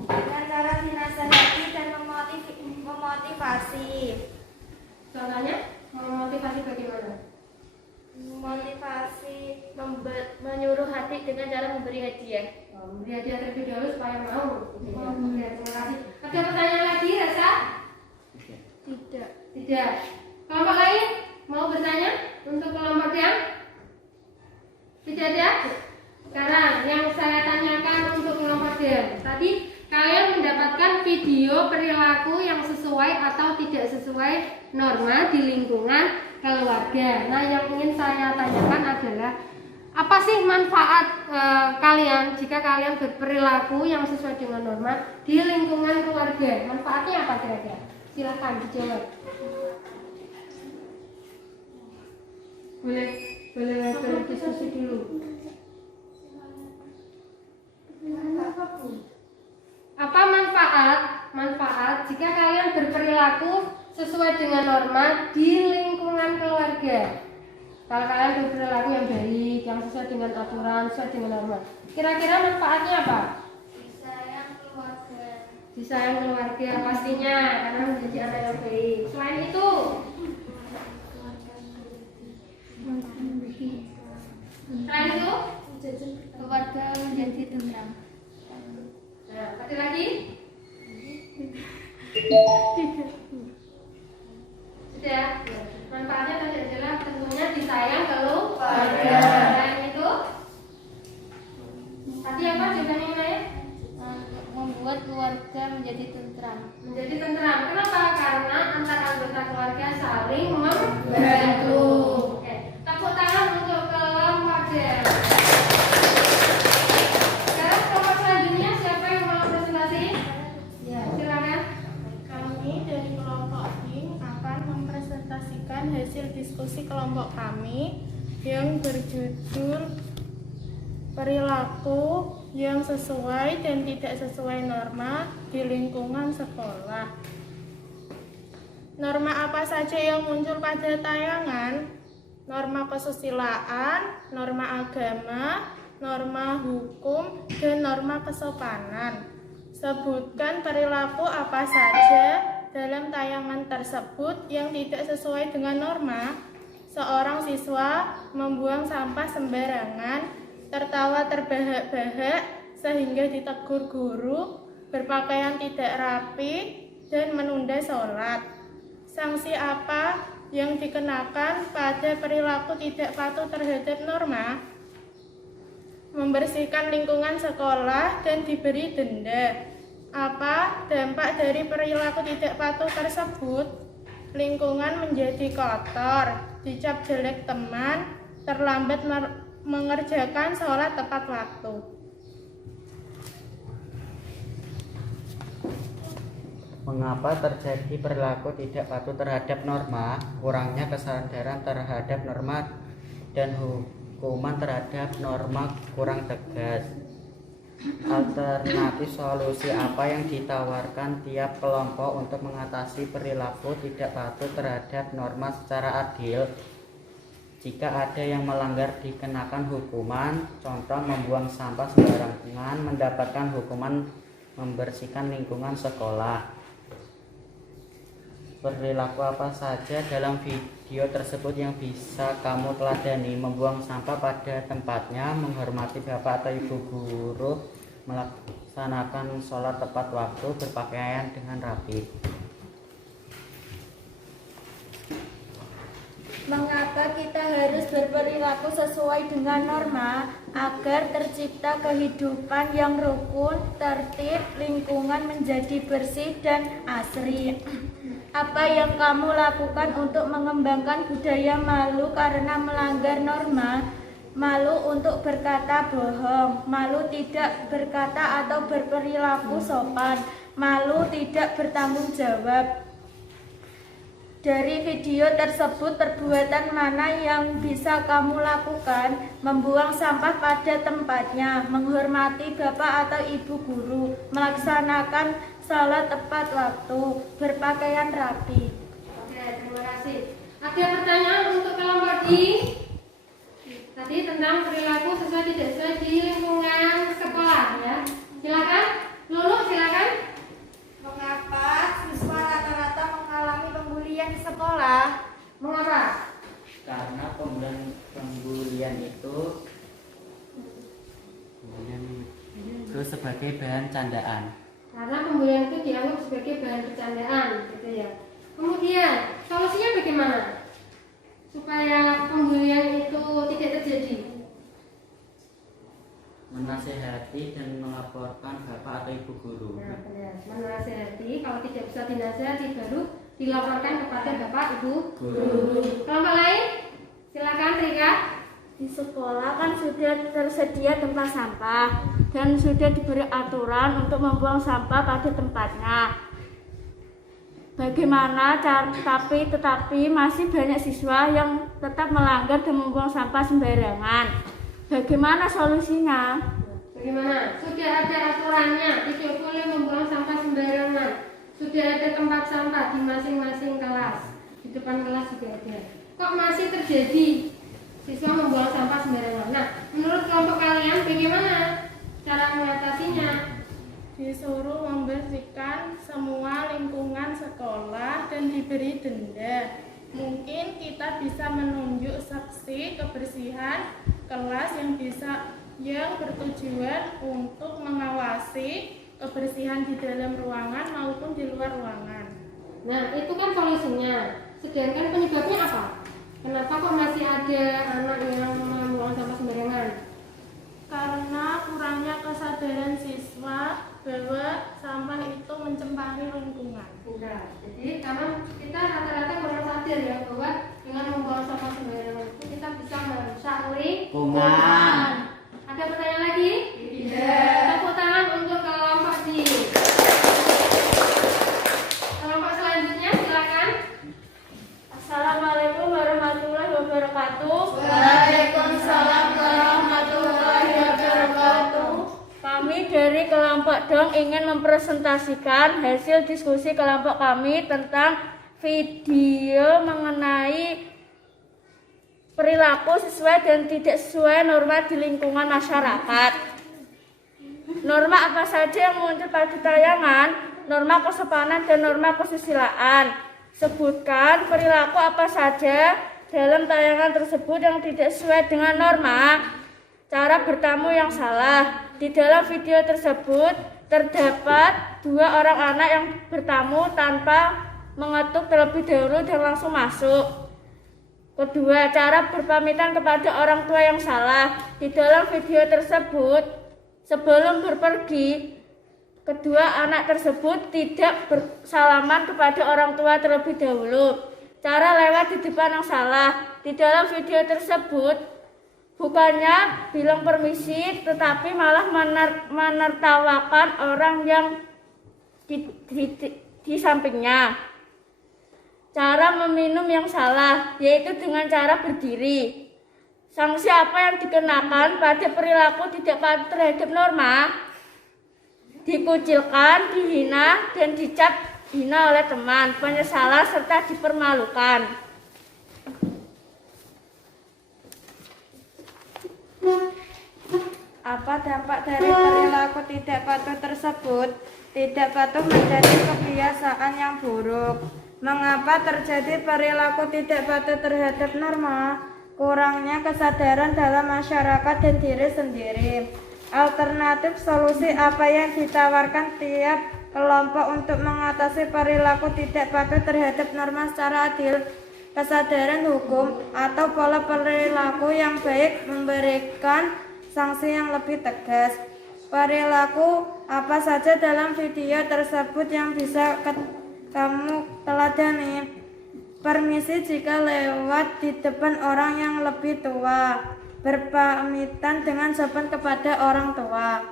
Dengan cara dinasehati dan memotivasi. Contohnya, memotivasi bagaimana? Memotivasi Menyuruh hati dengan cara memberi hadiah. Memberi hadiah terlebih dahulu supaya mau. Oke, terima kasih. Ada pertanyaan lagi, Reza? Tidak. Tidak. Kelompok lain mau bertanya untuk kelompok yang? Tidak ada? Sekarang yang saya tanyakan untuk kelompok D. Tadi kalian mendapatkan video perilaku yang sesuai atau tidak sesuai norma di lingkungan keluarga. Nah, yang ingin saya tanyakan adalah apa sih manfaat kalian jika kalian berperilaku yang sesuai dengan norma di lingkungan keluarga? Manfaatnya apa kira-kira? Silakan dijawab. Boleh berdiskusi dulu. Apa manfaat jika kalian berperilaku sesuai dengan norma di lingkungan keluarga? Kalau kalian berperilaku yang baik, yang sesuai dengan aturan, sesuai dengan norma, kira-kira manfaatnya apa? disayang keluarga. Disayang keluarga pastinya, karena menjadi anak yang baik. Selain itu, Keluarga menjadi tentram. nah, ada lagi? Sudah. Manfaatnya tadi adalah tentunya disayang keluarga. Selain itu, tadi apa jawabannya Naya? Membuat keluarga menjadi tentram. Menjadi tentram. Kenapa? Karena antar anggota keluarga saling membantu. Oke. Tepuk tangan untuk kelompok D. Sekarang kelompok selanjutnya siapa yang mau presentasi? Ya, silakan. Kami dari kelompok D akan mempresentasikan hasil diskusi kelompok kami yang berjudul perilaku yang sesuai dan tidak sesuai norma di lingkungan sekolah. Norma apa saja yang muncul pada tayangan? Norma kesusilaan, norma agama, norma hukum, dan norma kesopanan. Sebutkan perilaku apa saja dalam tayangan tersebut yang tidak sesuai dengan norma. Seorang siswa membuang sampah sembarangan, tertawa terbahak-bahak sehingga ditegur guru, berpakaian tidak rapi, dan menunda sholat. Sanksi apa yang dikenakan pada perilaku tidak patuh terhadap norma? Membersihkan lingkungan sekolah dan diberi denda. Apa dampak dari perilaku tidak patuh tersebut? Lingkungan menjadi kotor, dicap jelek teman, terlambat mengerjakan sholat tepat waktu. Mengapa terjadi perilaku tidak patuh terhadap norma? Kurangnya kesadaran terhadap norma dan hukuman terhadap norma kurang tegas. Alternatif solusi apa yang ditawarkan tiap kelompok untuk mengatasi perilaku tidak patuh terhadap norma secara adil? Jika ada yang melanggar dikenakan hukuman, contoh membuang sampah sembarangan mendapatkan hukuman membersihkan lingkungan sekolah. Perilaku apa saja dalam video tersebut yang bisa kamu teladani? Membuang sampah pada tempatnya, menghormati bapak atau ibu guru, melaksanakan sholat tepat waktu, berpakaian dengan rapi. Mengapa kita harus berperilaku sesuai dengan norma agar tercipta kehidupan yang rukun, tertib, lingkungan menjadi bersih dan asri? Apa yang kamu lakukan untuk mengembangkan budaya malu karena melanggar norma? Malu untuk berkata bohong, malu tidak berkata atau berperilaku sopan, malu tidak bertanggung jawab. Dari video tersebut, perbuatan mana yang bisa kamu lakukan? Membuang sampah pada tempatnya, menghormati bapak atau ibu guru, melaksanakan sholat tepat waktu, berpakaian rapi. Oke, terima kasih. Ada pertanyaan untuk kelompok D? Tadi tentang perilaku sesuai tidak sesuai di lingkungan sekolah ya. Silakan, Lulu silakan. Mengapa siswa rata-rata mengalami pembulian di sekolah? Mengapa? Karena pembulian itu sebagai bahan candaan. Karena pembulian itu dianggap sebagai bahan bercandaan, gitu ya. Kemudian solusinya bagaimana supaya pembulian itu tidak terjadi? Menasehati dan melaporkan bapak atau ibu guru. Nah, benar. Menasehati, kalau tidak bisa dinasehati baru dilaporkan kepada bapak ibu guru. Kelompok lain, silakan Rika. Di sekolah kan sudah tersedia tempat sampah dan sudah diberi aturan untuk membuang sampah pada tempatnya. Bagaimana tetapi masih banyak siswa yang tetap melanggar dan membuang sampah sembarangan. Bagaimana solusinya? Bagaimana? Sudah ada aturannya, tidak boleh membuang sampah sembarangan. Sudah ada tempat sampah di masing-masing kelas. Di depan kelas juga ada. Kok masih terjadi siswa membuang sampah sembarangan? Nah, menurut kelompok kalian bagaimana cara mengatasinya? Disuruh membersihkan semua lingkungan sekolah dan diberi denda. Mungkin kita bisa menunjuk seksi kebersihan kelas yang bertujuan untuk mengawasi kebersihan di dalam ruangan maupun di luar ruangan. Nah, itu kan solusinya. Sedangkan penyebabnya apa? Kenapa kok masih ada anak yang membuang sampah sembarangan? Karena kurangnya kesadaran siswa bahwa sampah itu mencemari lingkungan. Enggak. Jadi karena kita rata-rata kurang sadar ya bahwa dengan membuang sampah sembarangan itu kita bisa merusak lingkungan. Ada pertanyaan lagi? Tidak. Tepuk tangan untuk kelompok D. Kelompok selanjutnya silakan. Assalamualaikum warahmatullahi wabarakatuh. Waalaikumsalam warahmatullahi wabarakatuh. Kami dari kelompok Dong ingin mempresentasikan hasil diskusi kelompok kami tentang video mengenai perilaku sesuai dan tidak sesuai norma di lingkungan masyarakat. Norma apa saja yang muncul pada tayangan? Norma kesopanan dan norma kesusilaan. Sebutkan perilaku apa saja dalam tayangan tersebut yang tidak sesuai dengan norma. Cara bertamu yang salah. Di dalam video tersebut terdapat 2 orang anak yang bertamu tanpa mengetuk terlebih dahulu dan langsung masuk. Kedua, cara berpamitan kepada orang tua yang salah. Di dalam video tersebut, sebelum berpergi, kedua anak tersebut tidak bersalaman kepada orang tua terlebih dahulu. Cara lewat di depan yang salah. Di dalam video tersebut, bukannya bilang permisi, tetapi malah menertawakan orang yang di sampingnya. Cara meminum yang salah, yaitu dengan cara berdiri. Sanksi apa yang dikenakan pada perilaku tidak patuh terhadap norma? Dikucilkan, dihina, dan dicap hina oleh teman, penyesalan, serta dipermalukan. Apa dampak dari perilaku tidak patuh tersebut? Tidak patuh menjadi kebiasaan yang buruk. Mengapa terjadi perilaku tidak patuh terhadap norma? Kurangnya kesadaran dalam masyarakat dan diri sendiri. Alternatif solusi apa yang ditawarkan tiap kelompok untuk mengatasi perilaku tidak patuh terhadap norma secara adil? Kesadaran hukum atau pola perilaku yang baik, memberikan sanksi yang lebih tegas. Perilaku apa saja dalam video tersebut yang bisa kamu teladani? Permisi jika lewat di depan orang yang lebih tua. Berpamitan dengan sopan kepada orang tua.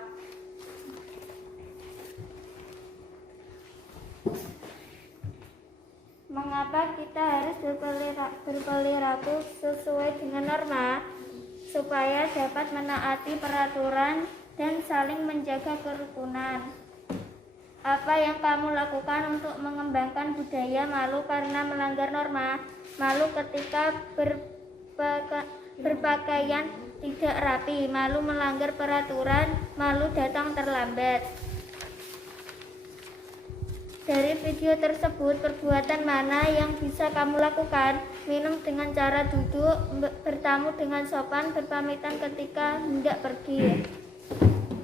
Mengapa kita harus berperilaku sesuai dengan norma? Supaya dapat menaati peraturan dan saling menjaga kerukunan. Apa yang kamu lakukan untuk mengembangkan budaya malu karena melanggar norma? Malu ketika berpakaian tidak rapi, malu melanggar peraturan, malu datang terlambat. Dari video tersebut, perbuatan mana yang bisa kamu lakukan? Minum dengan cara duduk, bertamu dengan sopan, berpamitan ketika hendak pergi.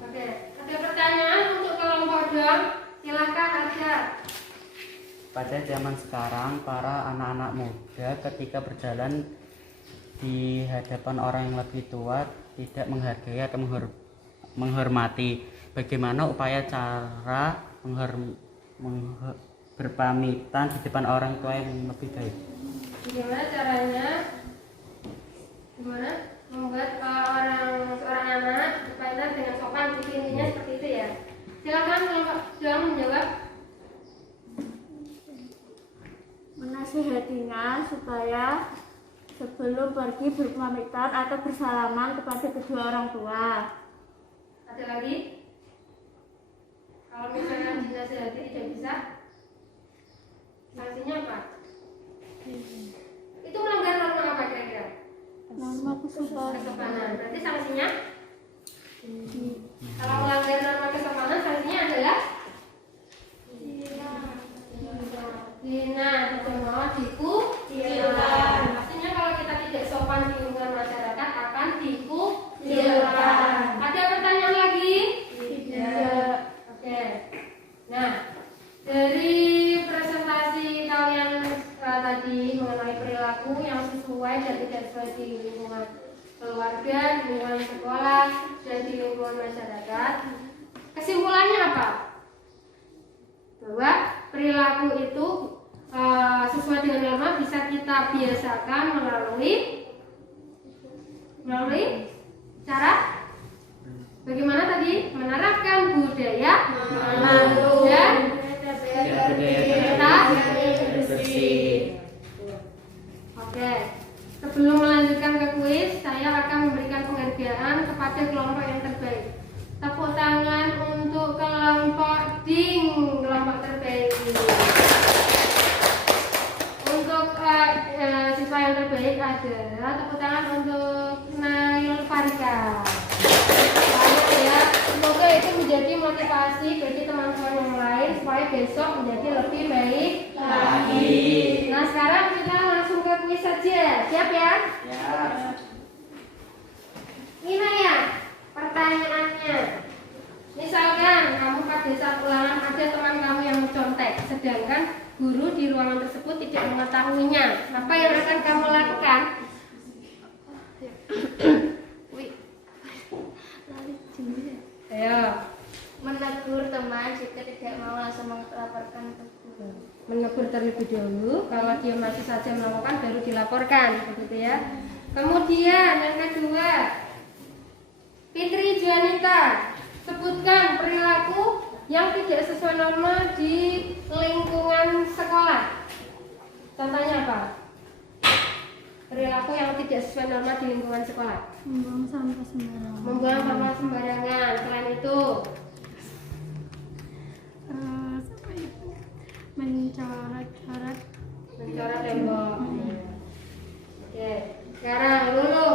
Oke, ada pertanyaan untuk kelompok dong? Silakan aja. Pada zaman sekarang, para anak-anak muda ketika berjalan di hadapan orang yang lebih tua tidak menghargai atau menghormati. Bagaimana upaya cara berpamitan di depan orang tua yang lebih baik? Gimana caranya? Gimana membuat seorang anak berpamitan dengan sopan? Intinya seperti itu ya. Silakan kelompok dong menjawab. Menasihatinya supaya sebelum pergi berpamitan atau bersalaman kepada kedua orang tua. Ada lagi? Kalau misalnya dinasihati tidak bisa, sanksinya apa? Itu melanggar norma apa kira-kira? Norma Kesopanan. Berarti sanksinya? Kalau melanggar norma kesopanan, sanksinya adalah? Hina, dikucilkan. Artinya kalau kita tidak sopan di lingkungan masyarakat akan dikucilkan. Ada pertanyaan lagi? Tidak. Oke. Nah, dari presentasi kalian tadi mengenai perilaku yang sesuai dan tidak sesuai di lingkungan keluarga, di lingkungan sekolah, dan di lingkungan masyarakat, kesimpulannya apa? Bahwa perilaku itu sesuai dengan norma bisa kita biasakan melalui cara bagaimana tadi? Menerapkan budaya malu dan bersih. Oke, sebelum melanjutkan ke kuis, saya akan memberikan penghargaan kepada kelompok yang terbaik. Tepuk tangan untuk kelompok DING, kelompok terbaik. adalah tepuk tangan untuk Nail Farika. Baik ya, semoga itu menjadi motivasi bagi teman-teman yang lain supaya besok menjadi lebih baik lagi. Nah sekarang kita langsung ke kuis saja, siap ya? Ya. Ini ya pertanyaannya. Misalkan kamu pada saat ulangan ada teman kamu yang mencontek, sedangkan guru di ruangan tersebut tidak mengetahuinya. Apa yang akan kamu lakukan? Ayo, Menegur teman jika tidak mau langsung melaporkan ke guru. menegur terlebih dahulu. Kalau dia masih saja melakukan, baru dilaporkan, begitu ya. Kemudian yang kedua, Fitri Juanita, sebutkan perilaku yang tidak sesuai norma di lingkungan sekolah. Contohnya apa? Perilaku yang tidak sesuai norma di lingkungan sekolah. Membuang sampah sembarangan. Membuang sampah sembarangan. Selain itu, Mencoret-coret. mencoret tembok. Oke, sekarang Lulu,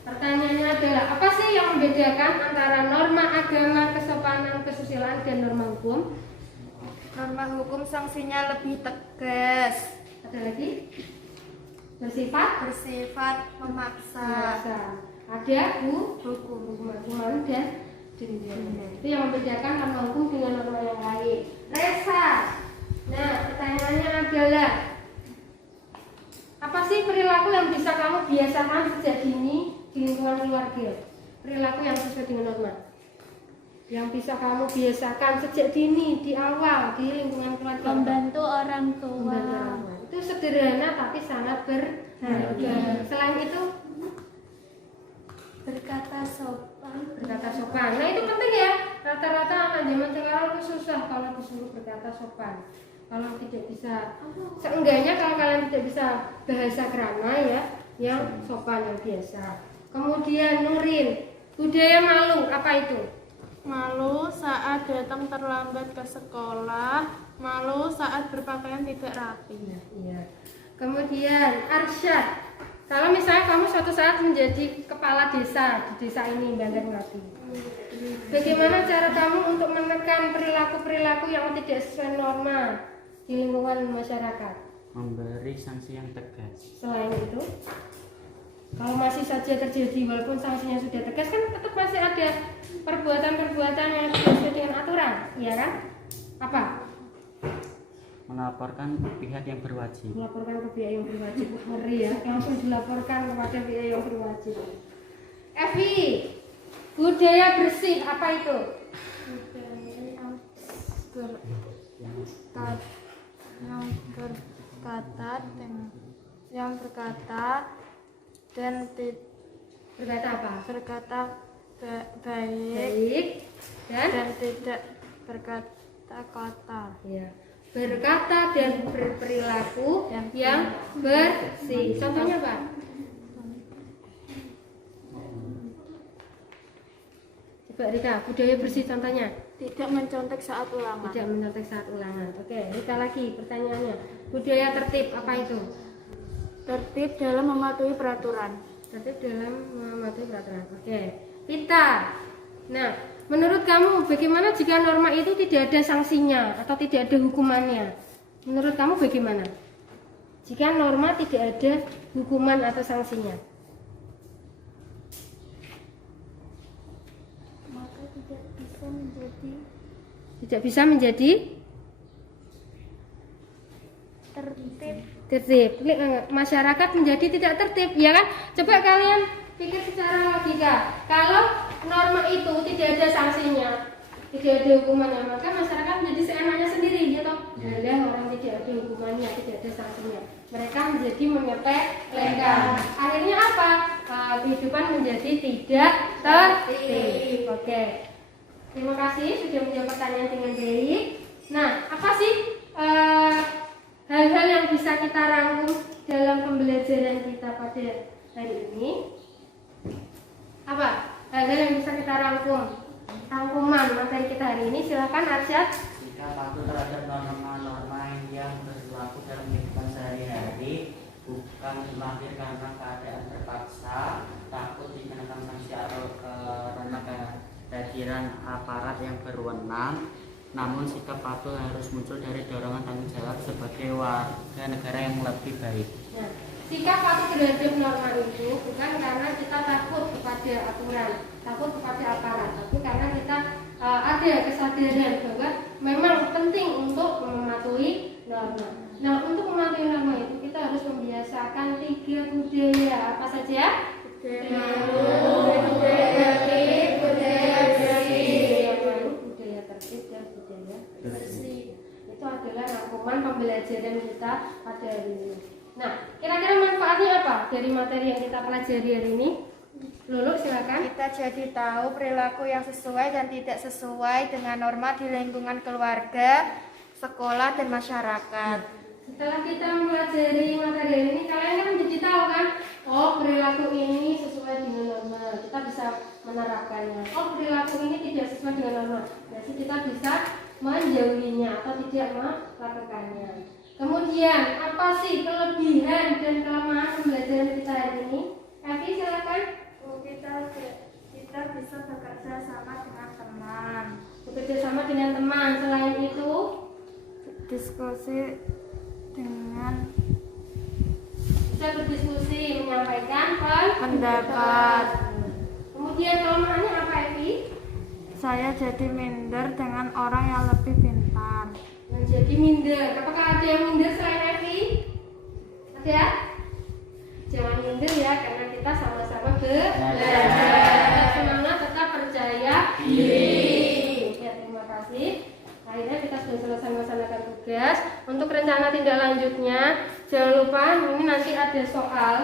pertanyaannya adalah apa sih yang membedakan antara norma agama, kesopanan, kesusilaan dan norma hukum? Norma hukum sanksinya lebih tegas, Ada lagi? Bersifat bersifat memaksa. Biasa. Ada hukuman dan denda. Itu yang membedakan norma hukum dengan norma yang lain. Resa. Nah, pertanyaannya adalah apa sih perilaku yang bisa kamu biasakan sejak dini di lingkungan keluarga? Perilaku yang sesuai dengan norma. Yang bisa kamu biasakan sejak dini di awal di lingkungan keluarga. Membantu orang tua. Membantu orang tua. Itu sederhana tapi sangat berharga. Selain itu Berkata sopan. berkata sopan. Nah itu penting ya. Rata-rata anak zaman sekarang itu susah kalau disuruh berkata sopan. Kalau tidak bisa, seenggaknya kalau kalian tidak bisa bahasa krama ya, yang sopan yang biasa. Kemudian Nurin, budaya malu apa itu? Malu saat datang terlambat ke sekolah, malu saat berpakaian tidak rapi. Iya. Kemudian Arsyad, kalau misalnya kamu suatu saat menjadi kepala desa di desa ini Banjarnegara, bagaimana cara kamu untuk menekan perilaku-perilaku yang tidak sesuai norma di lingkungan masyarakat? Memberi sanksi yang tegas. Selain itu, kalau masih saja terjadi walaupun sanksinya sudah tegas kan tetap masih ada perbuatan-perbuatan yang tidak sesuai dengan aturan, iya kan? Apa? Melaporkan pihak yang berwajib. Melaporkan ke pihak yang berwajib. Ngeri ya, langsung dilaporkan kepada pihak yang berwajib. Evi, budaya bersih apa itu? Yang berkata dan Berkata apa? berkata baik Baik dan dan tidak berkata kotor. ya, berkata dan berperilaku yang bersih. Contohnya apa? Coba Rika, budaya bersih contohnya. Tidak mencontek saat ulangan. Tidak mencontek saat ulangan. Oke, Rika lagi pertanyaannya. Budaya tertib apa itu? Tertib dalam mematuhi peraturan. Tertib dalam mematuhi peraturan. Oke, Pita. Nah, menurut kamu bagaimana jika norma itu tidak ada sanksinya atau tidak ada hukumannya? Menurut kamu bagaimana? Jika norma tidak ada hukuman atau sanksinya? Maka tidak bisa menjadi Tidak bisa menjadi tertib. Masyarakat menjadi tidak tertib, ya kan? Coba kalian pikir secara logika. Kalau norma itu tidak ada sanksinya, tidak ada hukumannya, maka masyarakat menjadi seenaknya sendiri, ya toh? Ada orang tidak ada hukumannya, tidak ada sanksinya. Mereka menjadi menyepelekan. Akhirnya apa? Kehidupan menjadi tidak tertib. Oke. Terima kasih sudah menjawab pertanyaan dengan baik. Nah, apa sih hal-hal yang bisa kita rangkum dalam pembelajaran kita pada hari ini? Apa? Hal-hal yang bisa kita rangkuman materi kita hari ini. Silakan Arsyad. Jika patuh terhadap norma-norma yang berlaku dalam kehidupan sehari-hari, bukan lahir karena keadaan terpaksa, takut dikenakan sanksi atau karena kehadiran aparat yang berwenang, namun sikap patuh harus muncul dari dorongan tanggung jawab sebagai warga negara yang lebih baik. Nah, sikap patuh terhadap norma itu bukan karena kita takut kepada aturan, takut kepada aparat, tapi karena kita ada kesadaran bahwa memang penting untuk mematuhi norma. Nah, untuk mematuhi norma itu kita harus membiasakan 3 budaya. Apa saja? Budaya tertib, budaya tertib, dan budaya bersih. Itu adalah rangkuman pembelajaran kita pada hari ini. Nah, kira-kira manfaatnya apa dari materi yang kita pelajari hari ini? Lulu, silakan. Kita jadi tahu perilaku yang sesuai dan tidak sesuai dengan norma di lingkungan keluarga, sekolah, dan masyarakat. Setelah kita mempelajari materi ini, kalian kan jadi tahu kan, oh perilaku ini sesuai dengan norma, kita bisa menerapkannya. Oh perilaku ini tidak sesuai dengan norma, jadi kita bisa menjauhinya atau tidak melakukannya. Kemudian apa sih kelebihan dan kelemahan pembelajaran kita hari ini? Evi, silakan. Kita bisa bekerja sama dengan teman, Bekerja sama dengan teman. Selain itu, diskusi dengan bisa berdiskusi, menyampaikan pendapat. Kemudian kelemahannya apa, Evi? Saya jadi minder dengan orang yang lebih pintar. Menjadi minder. Apakah ada yang minder selain Evi? Ada? Jangan minder ya, karena kita sama-sama belajar. Tetap semangat, tetap percaya diri. Ya, terima kasih. Akhirnya kita sudah selesai melaksanakan tugas. Untuk rencana tindak lanjutnya, jangan lupa ini nanti ada soal.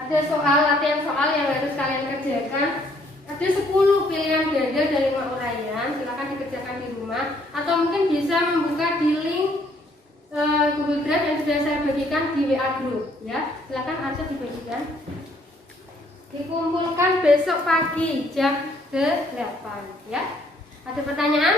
Ada soal, latihan soal yang harus kalian kerjakan. Ada 10 pilihan ganda dari 5 uraian. Silakan dikerjakan di rumah. Atau mungkin bisa membuka di link Google Drive yang sudah saya bagikan di WA group. Ya, silakan Arsa dibagikan. Dikumpulkan besok pagi jam 8. Ya. Ada pertanyaan?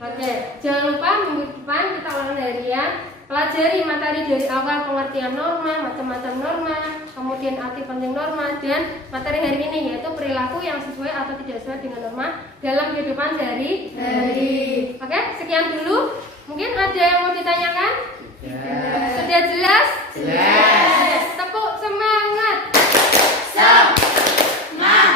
Oke, jangan lupa minggu depan kita ulang harian. Pelajari materi dari awal pengertian norma, macam-macam norma, kemudian arti penting norma, dan materi hari ini yaitu perilaku yang sesuai atau tidak sesuai dengan norma dalam kehidupan sehari-hari. Oke, sekian dulu. Mungkin ada yang mau ditanyakan? Sudah jelas? Tepuk semangat. Semangat.